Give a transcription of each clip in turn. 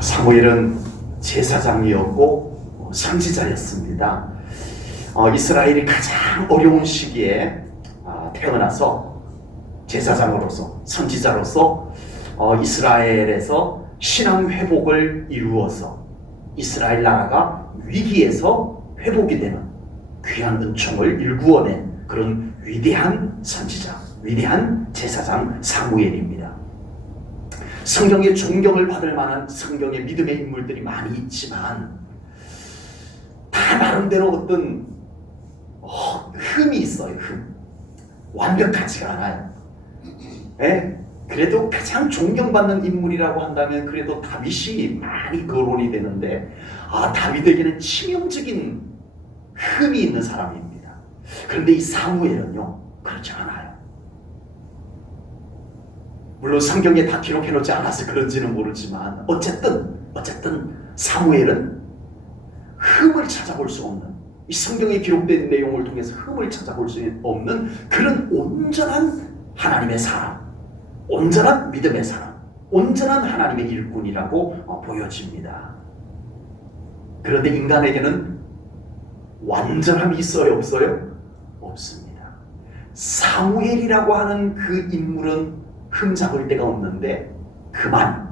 사무엘은 제사장이었고 어, 선지자였습니다. 어, 이스라엘이 가장 어려운 시기에 아, 태어나서 제사장으로서 선지자로서 어, 이스라엘에서 신앙 회복을 이루어서 이스라엘 나라가 위기에서 회복이 되는 귀한 은총을 일구어낸 그런 위대한 선지자, 위대한 제사장 사무엘입니다. 성경에 존경을 받을 만한 성경의 믿음의 인물들이 많이 있지만 다 나름대로 어떤 어, 흠이 있어요. 흠. 완벽하지가 않아요. 예? 그래도 가장 존경받는 인물이라고 한다면 그래도 다윗이 많이 거론이 되는데 아 다윗에게는 치명적인 흠이 있는 사람입니다. 그런데 이 사무엘은요 그렇지 않아요. 물론 성경에 다 기록해 놓지 않아서 그런지는 모르지만 어쨌든 어쨌든 사무엘은 흠을 찾아볼 수 없는 이 성경에 기록된 내용을 통해서 흠을 찾아볼 수 없는 그런 온전한 하나님의 사람, 온전한 믿음의 사람, 온전한 하나님의 일꾼이라고 어, 보여집니다. 그런데 인간에게는 완전함이 있어요, 없어요? 없습니다. 사무엘이라고 하는 그 인물은 흠 잡을 데가 없는데 그만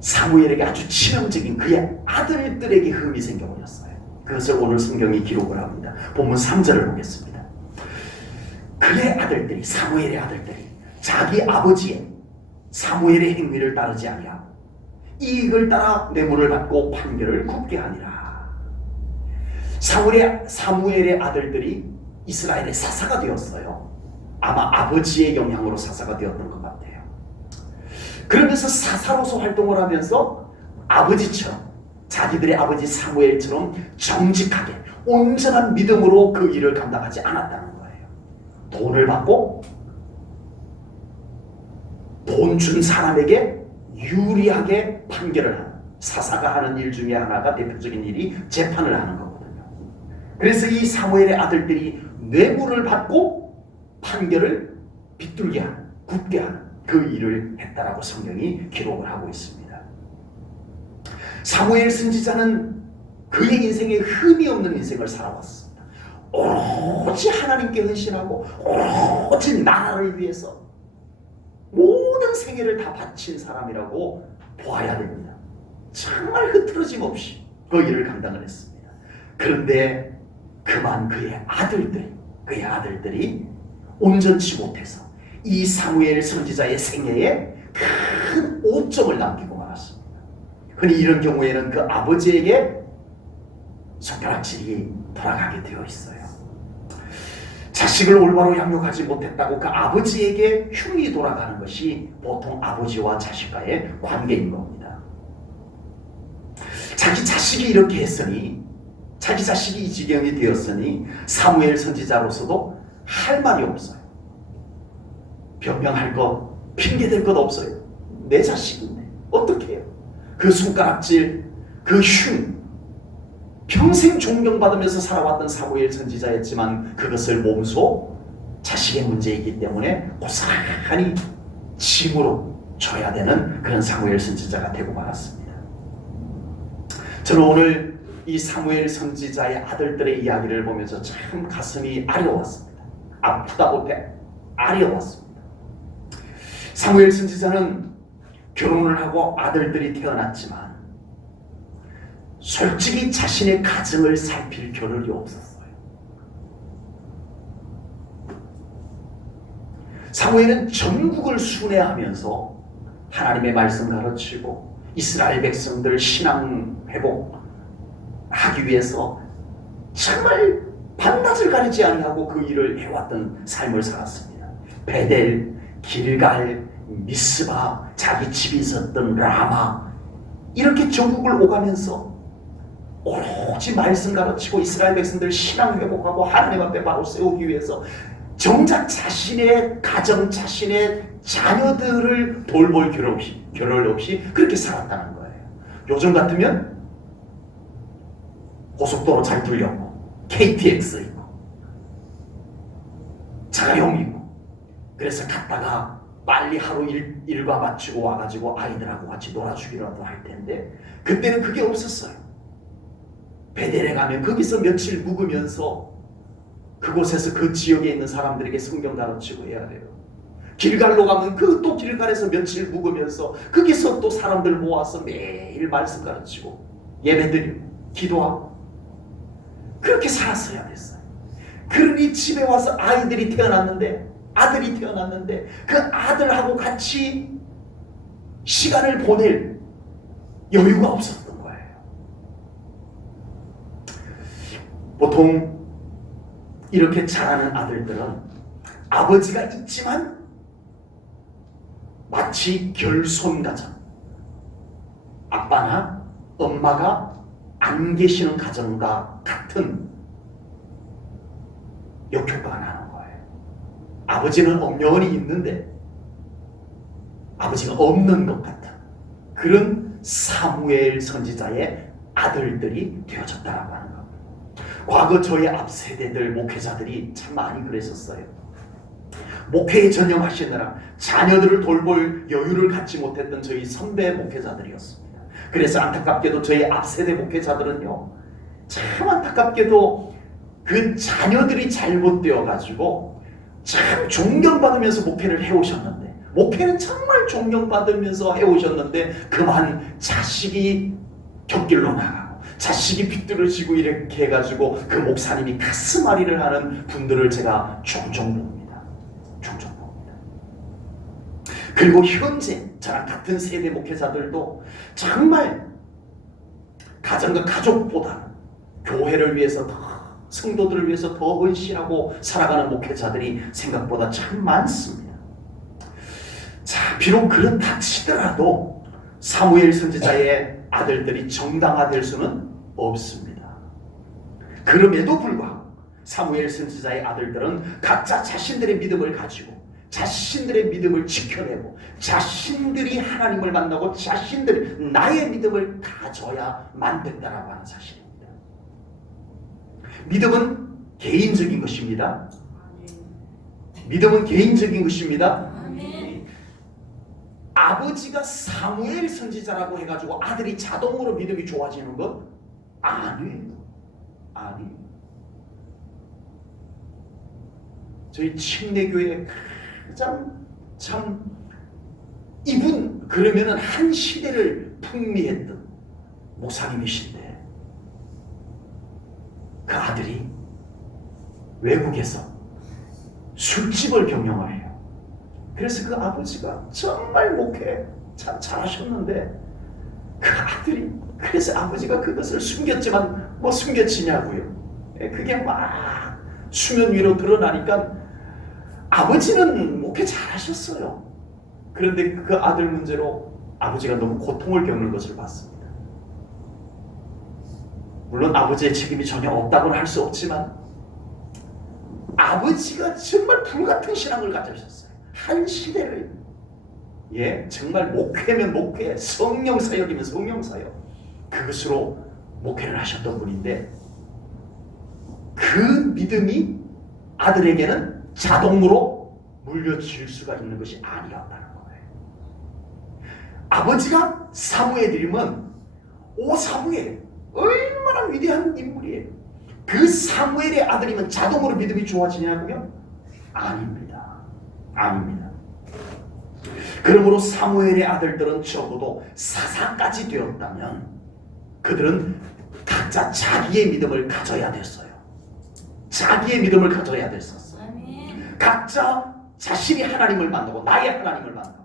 사무엘에게 아주 치명적인 그의 아들들에게 흠이 생겨버렸어요. 그것을 오늘 성경이 기록을 합니다. 본문 3절을 보겠습니다. 그의 아들들이 사무엘의 아들들이 자기 아버지의 사무엘의 행위를 따르지 아니하고 이익을 따라 뇌물을 받고 판결을 굽게 하니라. 사무엘의, 사무엘의 아들들이 이스라엘의 사사가 되었어요. 아마 아버지의 영향으로 사사가 되었던 것 같아요. 그러면서 사사로서 활동을 하면서 아버지처럼 자기들의 아버지 사무엘처럼 정직하게 온전한 믿음으로 그 일을 감당하지 않았다는 거예요. 돈을 받고 돈 준 사람에게 유리하게 판결을 하는 사사가 하는 일 중에 하나가 대표적인 일이 재판을 하는 거거든요. 그래서 이 사무엘의 아들들이 뇌물을 받고 판결을 비뚤게 하는, 굽게 하는 그 일을 했다라고 성경이 기록을 하고 있습니다. 사무엘 선지자는 그의 인생에 흠이 없는 인생을 살아왔습니다. 오로지 하나님께 헌신하고 오로지 나라를 위해서 모든 생애를 다 바친 사람이라고 보아야 됩니다. 정말 흐트러짐 없이 그 일을 감당을 했습니다. 그런데 그만 그의 아들들이 그의 아들들이 온전치 못해서 이 사무엘 선지자의 생애에 큰 오점을 남기고 말았습니다. 흔히 이런 경우에는 그 아버지에게 손가락질이 돌아가게 되어 있어요. 자식을 올바로 양육하지 못했다고 그 아버지에게 흉이 돌아가는 것이 보통 아버지와 자식과의 관계인 겁니다. 자기 자식이 이렇게 했으니 자기 자식이 이 지경이 되었으니 사무엘 선지자로서도 할 말이 없어요. 변명할 것, 핑계댈 것 없어요. 내 자식인데 어떻게 해요? 그 손가락질, 그 흉, 평생 존경받으면서 살아왔던 사무엘 선지자였지만 그것을 몸소 자식의 문제이기 때문에 고스란히 짐으로 져야 되는 그런 사무엘 선지자가 되고 말았습니다. 저는 오늘 이 사무엘 선지자의 아들들의 이야기를 보면서 참 가슴이 아려웠습니다. 아프다 못해 아려웠습니다. 사무엘 선지자는 결혼을 하고 아들들이 태어났지만 솔직히 자신의 가정을 살필 겨를이 없었어요. 사무엘은 전국을 순회하면서 하나님의 말씀 가르치고 이스라엘 백성들 신앙 회복하기 위해서 정말 반낮을 가리지 아니하고 그 일을 해왔던 삶을 살았습니다. 베델, 길갈, 미스바, 자기 집이 있었던 라마 이렇게 전국을 오가면서 오로지 말씀 가르치고 이스라엘 백성들 신앙 회복하고 하나님 앞에 바로 세우기 위해서 정작 자신의 가정, 자신의 자녀들을 돌볼 겨를 없이, 겨를 없이 그렇게 살았다는 거예요. 요즘 같으면 고속도로 잘 뚫렸고 KTX 있고 자가용 있고 그래서 갔다가 빨리 하루 일, 일과 마치고 와가지고 아이들하고 같이 놀아주기라도 할 텐데 그때는 그게 없었어요. 베델에 가면 거기서 며칠 묵으면서 그곳에서 그 지역에 있는 사람들에게 성경 가르치고 해야 돼요. 길갈로 가면 그 또 길갈에서 며칠 묵으면서 거기서 또 사람들 모아서 매일 말씀 가르치고 예배 드리고 기도하고 그렇게 살았어야 됐어요. 그러니 집에 와서 아이들이 태어났는데 아들이 태어났는데 그 아들하고 같이 시간을 보낼 여유가 없었던 거예요. 보통 이렇게 자라는 아들들은 아버지가 있지만 마치 결손 가정, 아빠나 엄마가 안 계시는 가정과 같은 역효과가 나는 거예요. 아버지는 엄연히 있는데 아버지가 없는 것 같은 그런 사무엘 선지자의 아들들이 되어졌다라고 하는 겁니다. 과거 저의 앞 세대들 목회자들이 참 많이 그랬었어요. 목회에 전념하시느라 자녀들을 돌볼 여유를 갖지 못했던 저희 선배 목회자들이었습니다. 그래서 안타깝게도 저희 앞 세대 목회자들은요, 참 안타깝게도 그 자녀들이 잘못되어 가지고 참 존경받으면서 목회를 해오셨는데 목회는 정말 존경받으면서 해오셨는데 그만 자식이 곁길로 나가고 자식이 빗들어지고 이렇게 해가지고 그 목사님이 가슴앓이를 하는 분들을 제가 종종 봅니다. 종종 봅니다. 그리고 현재 저랑 같은 세대 목회자들도 정말 가정과 가족보다 교회를 위해서 더 성도들을 위해서 더 헌신하고 살아가는 목회자들이 생각보다 참 많습니다. 자, 비록 그렇다 치더라도 사무엘 선지자의 아들들이 정당화될 수는 없습니다. 그럼에도 불구하고 사무엘 선지자의 아들들은 각자 자신들의 믿음을 가지고 자신들의 믿음을 지켜내고 자신들이 하나님을 만나고 자신들 나의 믿음을 가져야만 된다라고 하는 사실입니다. 믿음은 개인적인 것입니다. 믿음은 개인적인 것입니다. 아버지가 사무엘 선지자라고 해가지고 아들이 자동으로 믿음이 좋아지는 것 아니에요. 아니에요. 저희 침례교회 가장 참 이분 그러면은 한 시대를 풍미했던 목사님이신데 그 아들이 외국에서 술집을 경영을 해요. 그래서 그 아버지가 정말 목회 참 잘하셨는데 그 아들이 그래서 아버지가 그것을 숨겼지만 뭐 숨겼지냐고요. 예, 그게 막 수면 위로 드러나니까 아버지는 목회 잘하셨어요. 그런데 그 아들 문제로 아버지가 너무 고통을 겪는 것을 봤습니다. 물론 아버지의 책임이 전혀 없다고는 할 수 없지만 아버지가 정말 불같은 신앙을 가지셨어요. 한 시대를 예 정말 목회면 목회, 성령 사역이면 성령 사역 그것으로 목회를 하셨던 분인데 그 믿음이 아들에게는 자동으로 물려질 수가 있는 것이 아니었다는 거예요. 아버지가 사무엘이면 오 사무엘 얼마나 위대한 인물이에요. 그 사무엘의 아들이면 자동으로 믿음이 좋아지냐고요? 아닙니다. 아닙니다. 그러므로 사무엘의 아들들은 적어도 사사까지 되었다면 그들은 각자 자기의 믿음을 가져야 됐어요. 자기의 믿음을 가져야 됐었어요. 각자 자신이 하나님을 만나고 나의 하나님을 만나고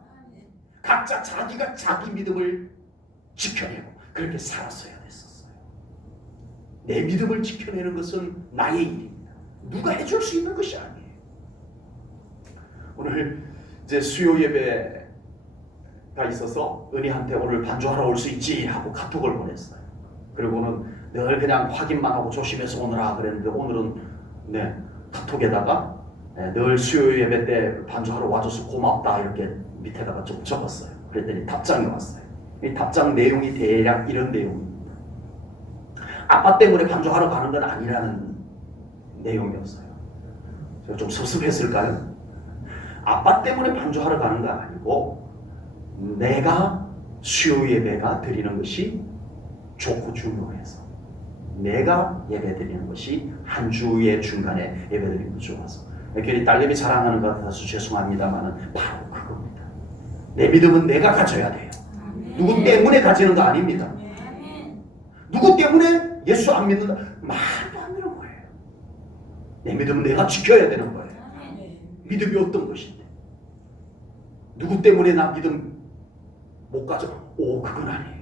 각자 자기가 자기 믿음을 지켜내고 그렇게 살았어야 됐었어요. 내 믿음을 지켜내는 것은 나의 일입니다. 누가 해줄 수 있는 것이 아니에요. 오늘 이제 수요 예배가 있어서 은희한테 오늘 반주하러 올 수 있지 하고 카톡을 보냈어요. 그리고는 늘 그냥 확인만 하고 조심해서 오느라 그랬는데 오늘은 네 카톡에다가 네, 늘 수요 예배 때 반주하러 와줘서 고맙다 이렇게 밑에다가 좀 적었어요. 그랬더니 답장이 왔어요. 이 답장 내용이 대략 이런 내용입니다. 아빠 때문에 반주하러 가는 건 아니라는 내용이었어요. 제가 좀 섭섭했을까요? 아빠 때문에 반주하러 가는 거 아니고 내가 수요 예배가 드리는 것이 좋고 중요해서 내가 예배 드리는 것이 한 주의 중간에 예배 드리는 거 좋아서 괜히 딸내미 자랑하는 것 같아서 죄송합니다만은 바로 그겁니다. 내 믿음은 내가 가져야 돼요. 누구 때문에 가지는 거 아닙니다. 누구 때문에 예수 안 믿는다? 말도 안 되는 거예요. 내 믿음은 내가 지켜야 되는 거예요. 믿음이 어떤 것인데? 누구 때문에 나 믿음 못 가져? 오, 그건 아니에요.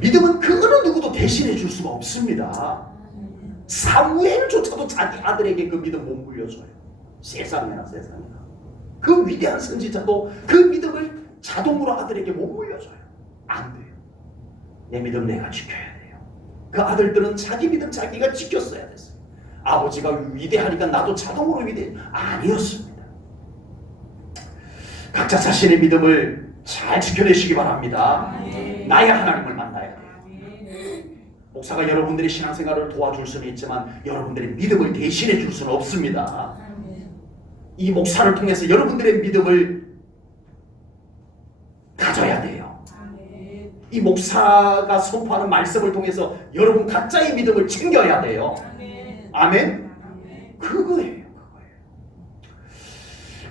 믿음은 그 어느 누구도 대신해 줄 수가 없습니다. 사무엘조차도 자기 아들에게 그 믿음 못 물려줘요. 세상에나 세상에나. 그 위대한 선지자도 그 믿음을 자동으로 아들에게 못 물려줘요. 안 돼요. 내 믿음 내가 지켜야 돼요. 그 아들들은 자기 믿음 자기가 지켰어야 됐어요. 아버지가 위대하니까 나도 자동으로 위대 아니었습니다. 각자 자신의 믿음을 잘 지켜내시기 바랍니다. 나의 하나님을 돼요. 목사가 여러분들의 신앙생활을 도와줄 수는 있지만 여러분들의 믿음을 대신해 줄 수는 없습니다. 이 목사를 통해서 여러분들의 믿음을 가져야 돼요. 이 목사가 선포하는 말씀을 통해서 여러분 각자의 믿음을 챙겨야 돼요. 아멘. 그거예요.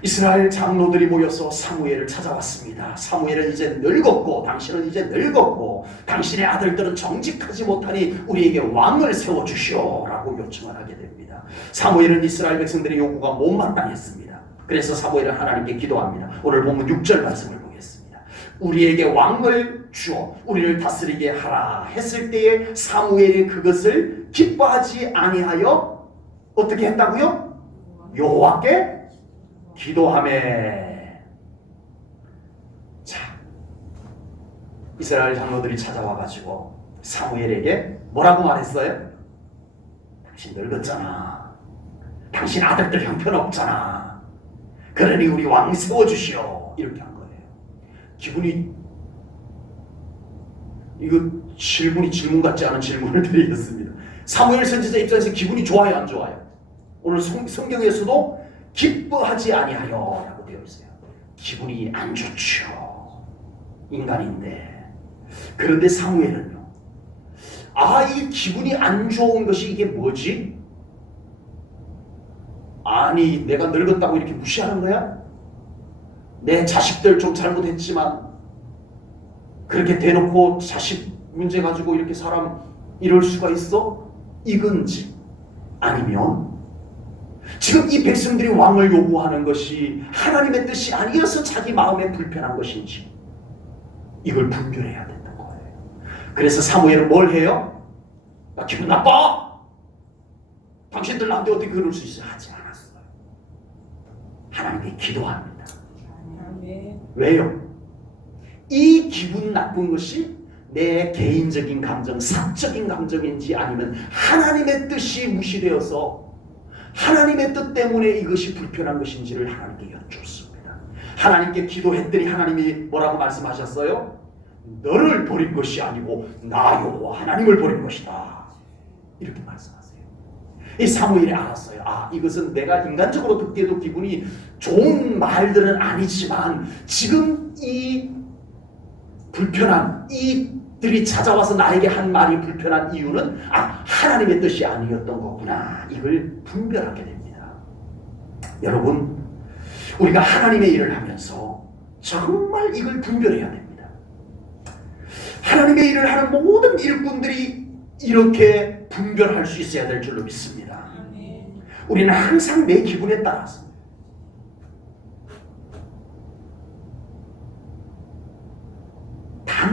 이스라엘 장로들이 모여서 사무엘을 찾아왔습니다. 사무엘은 이제 늙었고 당신은 이제 늙었고 당신의 아들들은 정직하지 못하니 우리에게 왕을 세워 주시오라고 요청을 하게 됩니다. 사무엘은 이스라엘 백성들의 요구가 못마땅했습니다. 그래서 사무엘은 하나님께 기도합니다. 오늘 보면 6절 말씀을 보겠습니다. 우리에게 왕을 주어 우리를 다스리게 하라 했을 때에 사무엘이 그것을 기뻐하지 아니하여 어떻게 했다고요? 여호와께 기도함에 자 이스라엘 장로들이 찾아와 가지고 사무엘에게 뭐라고 말했어요? 당신 늙었잖아. 당신 아들들 형편없잖아. 그러니 우리 왕 세워 주시오. 이렇게 한 거예요. 기분이 이거 질문이 질문 같지 않은 질문을 드리겠습니다. 사무엘 선지자 입장에서 기분이 좋아요, 안 좋아요? 오늘 성, 성경에서도 기뻐하지 아니하여라고 되어 있어요. 기분이 안 좋죠. 인간인데. 그런데 사무엘은요. 아, 이 기분이 안 좋은 것이 이게 뭐지? 아니, 내가 늙었다고 이렇게 무시하는 거야? 내 자식들 좀 잘못했지만 그렇게 대놓고 자식 문제 가지고 이렇게 사람 이럴 수가 있어? 이건지 아니면 지금 이 백성들이 왕을 요구하는 것이 하나님의 뜻이 아니어서 자기 마음에 불편한 것인지 이걸 분별해야 된다는 거예요. 그래서 사무엘은 뭘 해요? 나 기분 나빠. 당신들 나한테 어떻게 그럴 수 있어? 하지 않았어요. 하나님께 기도합니다. 왜요? 이 기분 나쁜 것이 내 개인적인 감정, 사적인 감정인지 아니면 하나님의 뜻이 무시되어서 하나님의 뜻 때문에 이것이 불편한 것인지를 하나님께 여쭙습니다. 하나님께 기도했더니 하나님이 뭐라고 말씀하셨어요? 너를 버린 것이 아니고 나 여호와 하나님을 버린 것이다. 이렇게 말씀하세요. 이 사무엘이 알았어요. 아 이것은 내가 인간적으로 듣기에도 기분이 좋은 말들은 아니지만 지금 이 불편한 이 들이 찾아와서 나에게 한 말이 불편한 이유는 아 하나님의 뜻이 아니었던 거구나 이걸 분별하게 됩니다. 여러분 우리가 하나님의 일을 하면서 정말 이걸 분별해야 됩니다. 하나님의 일을 하는 모든 일꾼들이 이렇게 분별할 수 있어야 될 줄로 믿습니다. 우리는 항상 내 기분에 따라서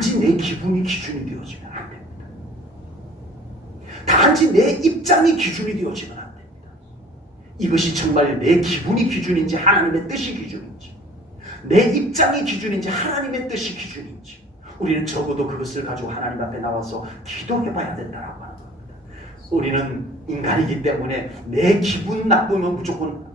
단지 내 기분이 기준이 되어지면 안 됩니다. 단지 내 입장이 기준이 되어지면 안 됩니다. 이것이 정말 내 기분이 기준인지 하나님의 뜻이 기준인지 내 입장이 기준인지 하나님의 뜻이 기준인지 우리는 적어도 그것을 가지고 하나님 앞에 나와서 기도해 봐야 된다라고 하는 겁니다. 우리는 인간이기 때문에 내 기분 나쁘면 무조건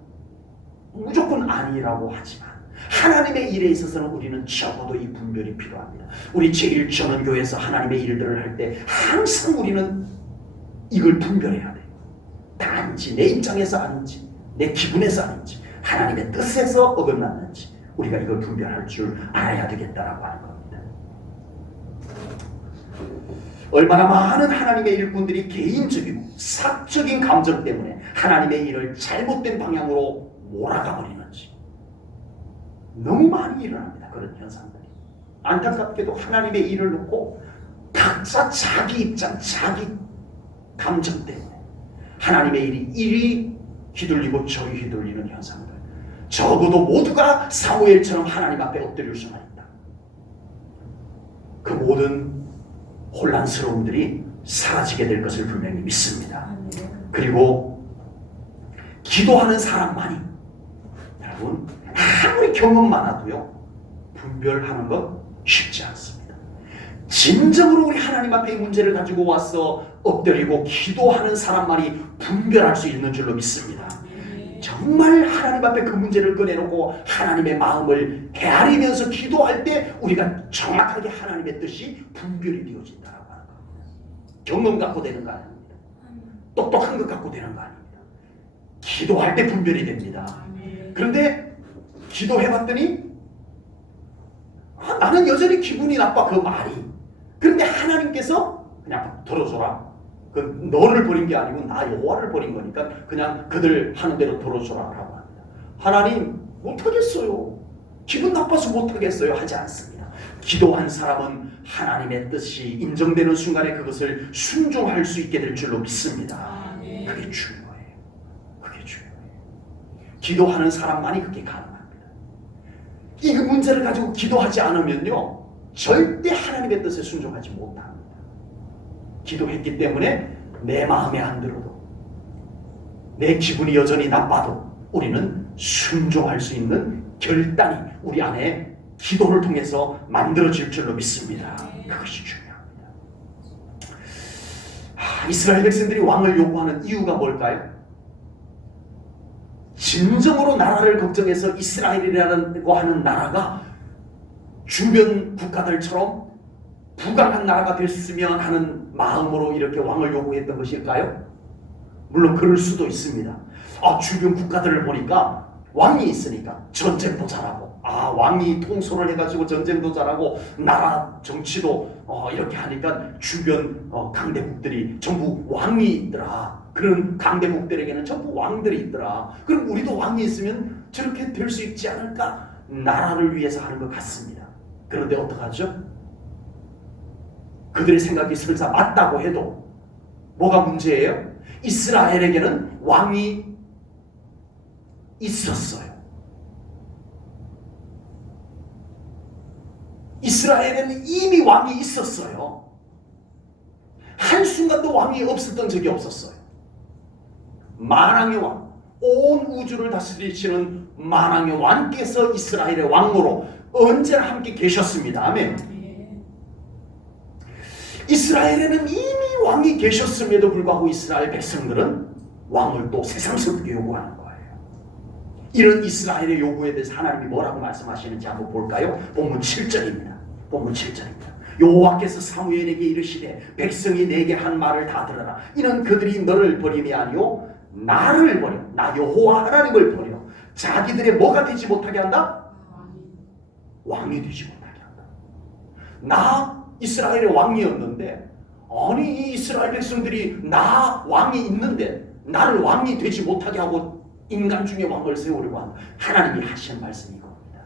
무조건 아니라고 하지만 하나님의 일에 있어서는 우리는 적어도 이 분별이 필요합니다. 우리 제1전원교회에서 하나님의 일들을 할 때 항상 우리는 이걸 분별해야 돼요. 단지 내 입장에서 아닌지 내 기분에서 아닌지 하나님의 뜻에서 어긋났는지 우리가 이걸 분별할 줄 알아야 되겠다라고 하는 겁니다. 얼마나 많은 하나님의 일꾼들이 개인적이고 사적인 감정 때문에 하나님의 일을 잘못된 방향으로 몰아가 버리는지 너무 많이 일어납니다. 그런 현상들이. 안타깝게도 하나님의 일을 놓고 각자 자기 입장, 자기 감정 때문에 하나님의 일이 이리 휘둘리고 저리 휘둘리는 현상들. 적어도 모두가 사무엘처럼 하나님 앞에 엎드릴 수만 있다. 그 모든 혼란스러움들이 사라지게 될 것을 분명히 믿습니다. 그리고 기도하는 사람만이 여러분 아무리 경험 많아도요 분별하는 건 쉽지 않습니다. 진정으로 우리 하나님 앞에 이 문제를 가지고 와서 엎드리고 기도하는 사람만이 분별할 수 있는 줄로 믿습니다. 정말 하나님 앞에 그 문제를 꺼내놓고 하나님의 마음을 헤아리면서 기도할 때 우리가 정확하게 하나님의 뜻이 분별이 되어진다라고 하는 겁니다. 경험 갖고 되는 거 아닙니다. 똑똑한 것 갖고 되는 거 아닙니다. 기도할 때 분별이 됩니다. 그런데 기도해봤더니 아, 나는 여전히 기분이 나빠 그 말이. 그런데 하나님께서 그냥 들어줘라. 그 너를 버린 게 아니고 나 여호와를 버린 거니까 그냥 그들 하는 대로 들어줘라라고 합니다. 하나님 못하겠어요. 기분 나빠서 못하겠어요 하지 않습니다. 기도한 사람은 하나님의 뜻이 인정되는 순간에 그것을 순종할 수 있게 될 줄로 믿습니다. 그게 중요해요. 그게 중요해요. 기도하는 사람만이 그게 가능합니다. 이 문제를 가지고 기도하지 않으면요, 절대 하나님의 뜻에 순종하지 못합니다. 기도했기 때문에 내 마음에 안 들어도, 내 기분이 여전히 나빠도 우리는 순종할 수 있는 결단이 우리 안에 기도를 통해서 만들어질 줄로 믿습니다. 그것이 중요합니다. 아, 이스라엘 백성들이 왕을 요구하는 이유가 뭘까요? 진정으로 나라를 걱정해서 이스라엘이라고 하는 나라가 주변 국가들처럼 부강한 나라가 됐으면 하는 마음으로 이렇게 왕을 요구했던 것일까요? 물론 그럴 수도 있습니다. 아, 주변 국가들을 보니까 왕이 있으니까 전쟁도 잘하고, 아, 왕이 통솔을 해가지고 전쟁도 잘하고, 나라 정치도 어, 이렇게 하니까 주변 어, 강대국들이 전부 왕이 있더라. 그런 강대국들에게는 전부 왕들이 있더라. 그럼 우리도 왕이 있으면 저렇게 될 수 있지 않을까? 나라를 위해서 하는 것 같습니다. 그런데 어떡하죠? 그들의 생각이 설사 맞다고 해도 뭐가 문제예요? 이스라엘에게는 왕이 있었어요. 이스라엘에는 이미 왕이 있었어요. 한순간도 왕이 없었던 적이 없었어요. 만왕의 왕, 온 우주를 다스리시는 만왕의 왕께서 이스라엘의 왕으로 언제나 함께 계셨습니다. 아멘. 이스라엘에는 이미 왕이 계셨음에도 불구하고 이스라엘 백성들은 왕을 또 새삼스럽게 요구하는 거예요. 이런 이스라엘의 요구에 대해서 하나님이 뭐라고 말씀하시는지 한번 볼까요? 본문 7절입니다. 본문 7절입니다. 여호와께서 사무엘에게 이르시되 백성이 내게 한 말을 다 들어라. 이는 그들이 너를 버림이 아니요 나를 버려. 나 여호와 하나님을 버려. 자기들의 뭐가 되지 못하게 한다? 왕이 되지 못하게 한다. 나 이스라엘의 왕이었는데 아니 이 이스라엘 백성들이 나 왕이 있는데 나를 왕이 되지 못하게 하고 인간 중에 왕을 세우려고 한 하나님이 하신 말씀이 겁니다.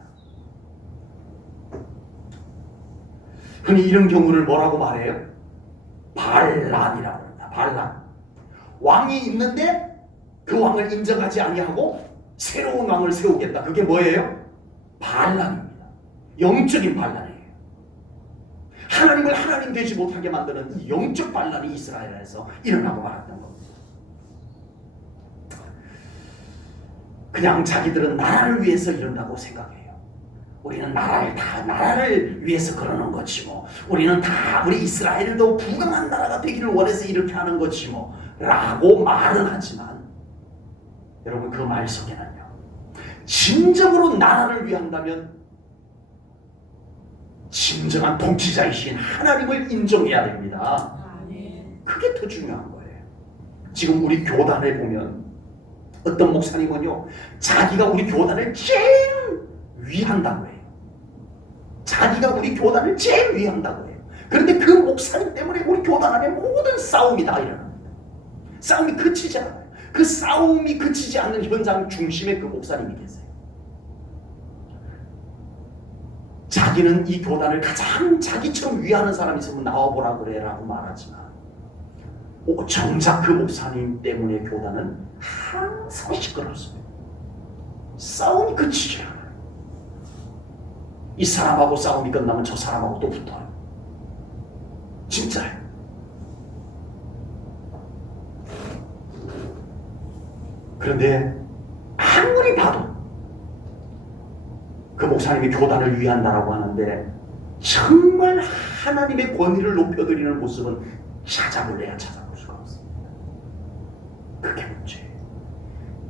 흔히 이런 경우를 뭐라고 말해요? 반란이라고 합니다. 반란. 왕이 있는데 그 왕을 인정하지 아니하고 새로운 왕을 세우겠다. 그게 뭐예요? 반란입니다. 영적인 반란이에요. 하나님을 하나님 되지 못하게 만드는 이 영적 반란이 이스라엘에서 일어나고 말았던 겁니다. 그냥 자기들은 나라를 위해서 이런다고 생각해요. 우리는 나라를 다 나라를 위해서 그러는 거지 뭐. 우리는 다 우리 이스라엘도 부강한 나라가 되기를 원해서 이렇게 하는 거지 뭐. 라고 말은 하지만 여러분 그 말 속에는요. 진정으로 나라를 위한다면 진정한 통치자이신 하나님을 인정해야 됩니다. 그게 더 중요한 거예요. 지금 우리 교단에 보면 어떤 목사님은요, 자기가 우리 교단을 제일 위한다고 해요. 자기가 우리 교단을 제일 위한다고 해요. 그런데 그 목사님 때문에 우리 교단 안에 모든 싸움이 다 일어납니다. 싸움이 그치지 않아요. 그 싸움이 그치지 않는 현장 중심에 그 목사님이 계세요. 자기는 이 교단을 가장 자기처럼 위하는 사람이 있으면 나와보라 그래라고 말하지만 오, 정작 그 목사님 때문에 교단은 항상 시끄럽습니다. 싸움이 그치지 않아요. 이 사람하고 싸움이 끝나면 저 사람하고 또 붙어요. 진짜요. 그런데 아무리 봐도 그 목사님이 교단을 위한다라고 하는데 정말 하나님의 권위를 높여드리는 모습은 찾아볼래야 찾아볼 수가 없습니다. 그게 문제예요.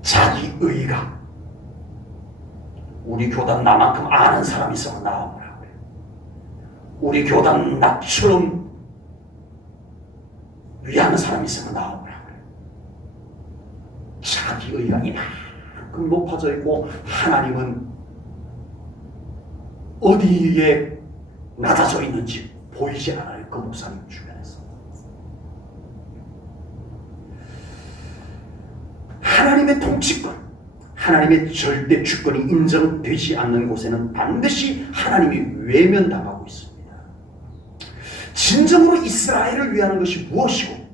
자기 의가 우리 교단 나만큼 아는 사람이 있으면 나와보라고 해요. 우리 교단 나처럼 위하는 사람이 있으면 나와보라고 해요. 자기 의가 이만큼 높아져 있고 하나님은 어디에 낮아져 있는지 보이지 않아요. 그 목사님 주변에서. 하나님의 통치권, 하나님의 절대 주권이 인정되지 않는 곳에는 반드시 하나님이 외면당하고 있습니다. 진정으로 이스라엘을 위하는 것이 무엇이고,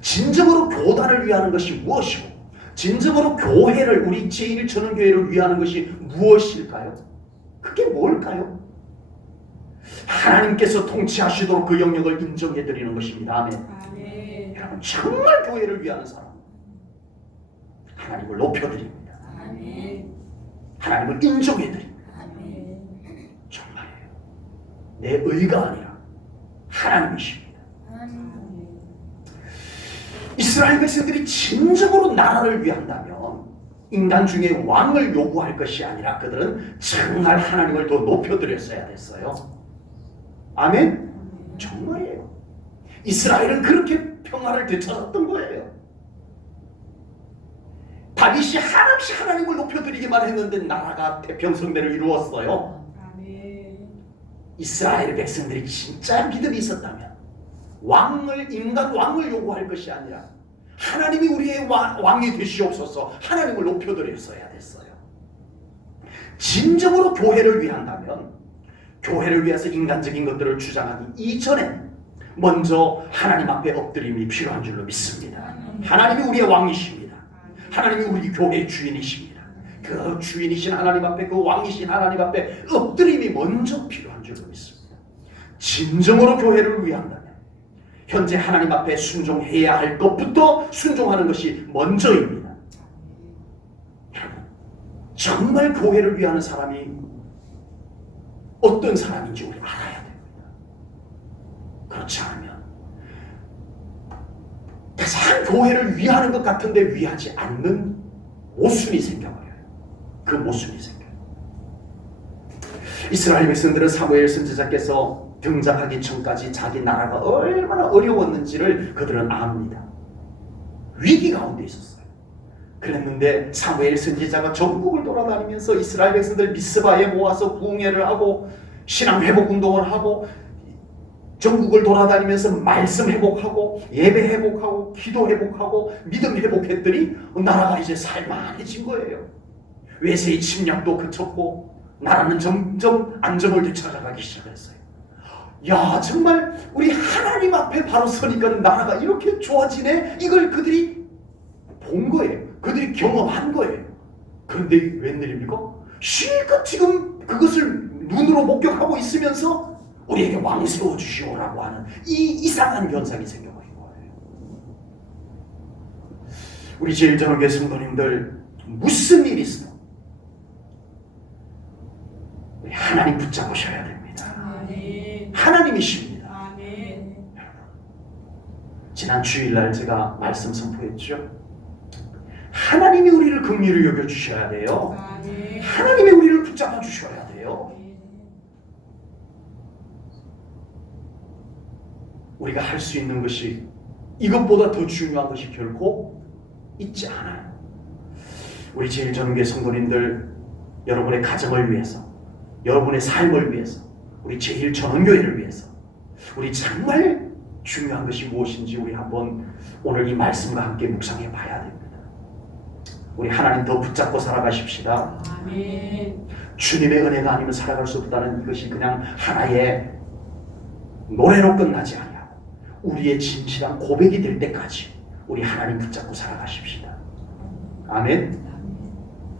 진정으로 교단을 위하는 것이 무엇이고, 진정으로 교회를 우리 제1 전원교회를 위하는 것이 무엇일까요? 그게 뭘까요? 하나님께서 통치하시도록 그 영역을 인정해 드리는 것입니다. 아멘. 아멘. 여러분 정말 교회를 위하는 사람 하나님을 높여 드립니다. 아멘. 하나님을 인정해 드립니다. 아멘. 정말이에요. 내 의가 아니라 하나님이십니다. 이스라엘 백성들이 진정으로 나라를 위한다면 인간 중에 왕을 요구할 것이 아니라 그들은 정말 하나님을 더 높여드렸어야 됐어요. 아멘? 정말이에요. 이스라엘은 그렇게 평화를 되찾았던 거예요. 다윗이 한없이 하나님을 높여드리기만 했는데 나라가 태평성대를 이루었어요. 아멘. 이스라엘 백성들이 진짜 믿음이 있었다면 왕을 인간 왕을 요구할 것이 아니라 하나님이 우리의 왕, 왕이 되시옵소서 하나님을 높여드렸어야 됐어요. 진정으로 교회를 위한다면 교회를 위해서 인간적인 것들을 주장하기 이전에 먼저 하나님 앞에 엎드림이 필요한 줄로 믿습니다. 하나님이 우리의 왕이십니다. 하나님이 우리 교회의 주인이십니다. 그 주인이신 하나님 앞에 그 왕이신 하나님 앞에 엎드림이 먼저 필요한 줄로 믿습니다. 진정으로 교회를 위한다면 현재 하나님 앞에 순종해야 할 것부터 순종하는 것이 먼저입니다. 정말 교회를 위하는 사람이 어떤 사람인지 우리 알아야 됩니다. 그렇지 않으면 가장 교회를 위하는 것 같은데 위하지 않는 모순이 생겨버려요. 그 모순이 생겨요. 이스라엘 백성들은 사무엘 선지자께서 등장하기 전까지 자기 나라가 얼마나 어려웠는지를 그들은 압니다. 위기 가운데 있었어요. 그랬는데 사무엘 선지자가 전국을 돌아다니면서 이스라엘 백성들 미스바에 모아서 부흥회를 하고 신앙 회복 운동을 하고 전국을 돌아다니면서 말씀 회복하고 예배 회복하고 기도 회복하고 믿음 회복했더니 나라가 이제 살만해진 거예요. 외세의 침략도 그쳤고 나라는 점점 안정을 되찾아가기 시작했어요. 야 정말 우리 하나님 앞에 바로 서니까 나라가 이렇게 좋아지네 이걸 그들이 본 거예요. 그들이 경험한 거예요. 그런데 웬일입니까? 실컷 지금 그것을 눈으로 목격하고 있으면서 우리에게 왕 세워 주시오라고 하는 이 이상한 현상이 생겨버린 거예요. 우리 제일 전원교 성도님들 무슨 일이 우리 하나님 붙잡으셔야 됩니다. 하나님이십니다. 아멘. 지난 주일날 제가 말씀 선포했죠. 하나님이 우리를 긍휼히 여겨 주셔야 돼요. 아멘. 하나님이 우리를 붙잡아 주셔야 돼요. 우리가 할 수 있는 것이 이것보다 더 중요한 것이 결코 있지 않아요. 우리 제일 전교회 성도님들 여러분의 가정을 위해서 여러분의 삶을 위해서 우리 제일 전원교회를 위해서 우리 정말 중요한 것이 무엇인지 우리 한번 오늘 이 말씀과 함께 묵상해 봐야 됩니다. 우리 하나님 더 붙잡고 살아가십시다. 아멘. 주님의 은혜가 아니면 살아갈 수 없다는 이것이 그냥 하나의 노래로 끝나지 아니하고 우리의 진실한 고백이 될 때까지 우리 하나님 붙잡고 살아가십시다. 아멘.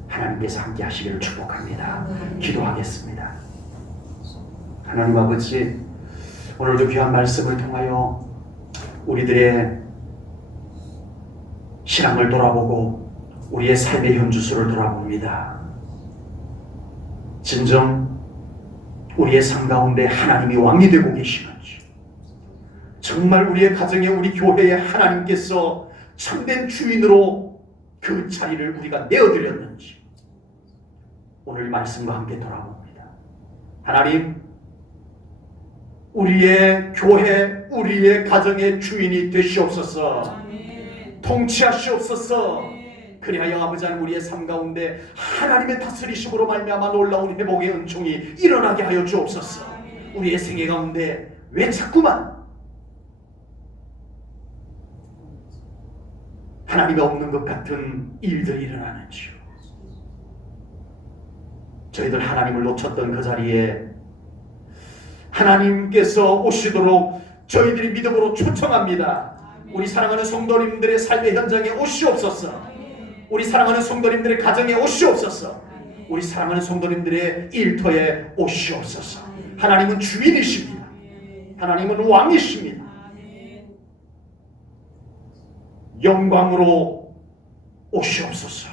하나님께서 함께 하시기를 축복합니다. 기도하겠습니다. 하나님 아버지, 오늘도 귀한 말씀을 통하여 우리들의 신앙을 돌아보고 우리의 삶의 현주소를 돌아봅니다. 진정 우리의 삶 가운데 하나님이 왕이 되고 계시는지, 정말 우리의 가정에 우리 교회에 하나님께서 참된 주인으로 그 자리를 우리가 내어드렸는지, 오늘 말씀과 함께 돌아봅니다. 하나님, 우리의 교회, 우리의 가정의 주인이 되시옵소서. 아멘. 통치하시옵소서. 아멘. 그리하여 아버지 하나님 우리의 삶 가운데 하나님의 다스리심으로 말미암아 놀라운 회복의 은총이 일어나게 하여 주옵소서. 우리의 생애 가운데 왜 자꾸만 하나님이 없는 것 같은 일들이 일어나는지요. 저희들 하나님을 놓쳤던 그 자리에 하나님께서 오시도록 저희들이 믿음으로 초청합니다. 우리 사랑하는 성도님들의 삶의 현장에 오시옵소서. 우리 사랑하는 성도님들의 가정에 오시옵소서. 우리 사랑하는 성도님들의 일터에 오시옵소서. 하나님은 주인이십니다. 하나님은 왕이십니다. 영광으로 오시옵소서.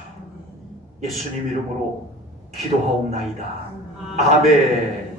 예수님 이름으로 기도하옵나이다. 아멘.